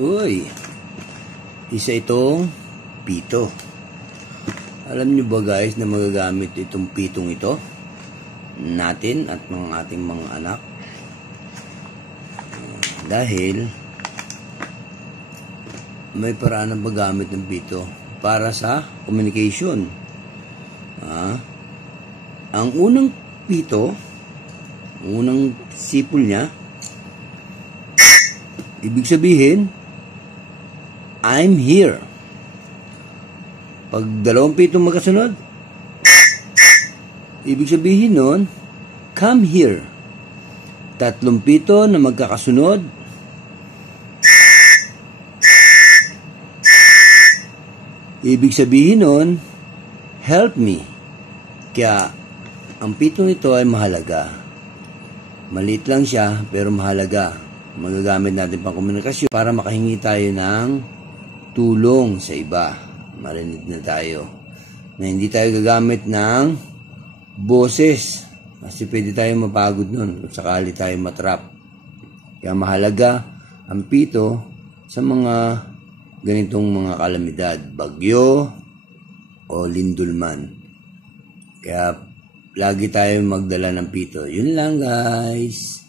Uy, isa itong pito. Alam nyo ba guys na magagamit itong pitong ito natin at ng ating mga anak? Dahil may paraan ng paggamit ng pito para sa communication. Ang unang pito, unang sipol niya, ibig sabihin, I'm here. Pag dalawang pitong magkasunod, ibig sabihin nun, come here. Tatlong pito na magkakasunod, ibig sabihin nun, help me. Kaya, ang pitong ito ay mahalaga. Maliit lang siya, pero mahalaga. Magagamit natin pang komunikasyon para makahingi tayo ng tulong sa iba. Marinig na tayo. Na hindi tayo gagamit ng boses. Kasi pwede tayo mapagod nun kung sakali tayo matrap. Kaya mahalaga ang pito sa mga ganitong mga kalamidad. Bagyo o lindol man. Kaya lagi tayo magdala ng pito. Yun lang guys.